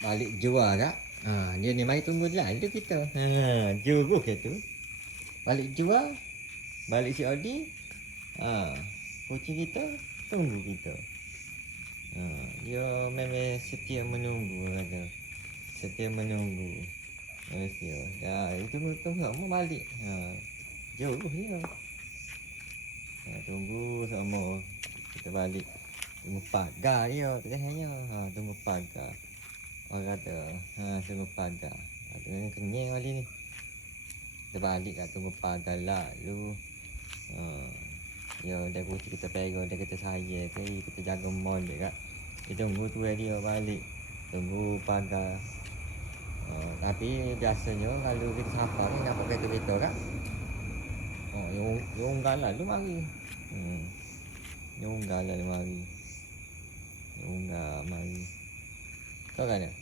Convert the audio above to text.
Balik jual tak? Dia ni mari tunggu lalu kita. Juru ke tu. Balik jual. Balik si Odi. Kucing kita tunggu kita. Dia memang setia menunggu kata. Setia menunggu. Setia. Tunggu sama balik. Juru dia. Tunggu sama kita balik. Tunggu pagar dia katanya. Tunggu pagar. Orang kata, tunggu pagar. Tengah kenyang kali ni. Kita balik kat tunggu pagar lalu. Ya, dah kucing kita pegang, dah kita sayang ke, kita jaga mall dia kat. Kita tunggu tu dia balik. Tunggu pagar. Tapi biasanya kalau kita sapa ni nampak kereta-kereta kat. Yang unggal lalu mari. Yang unggal lalu mari. Yang unggal mari. Kau kan ya?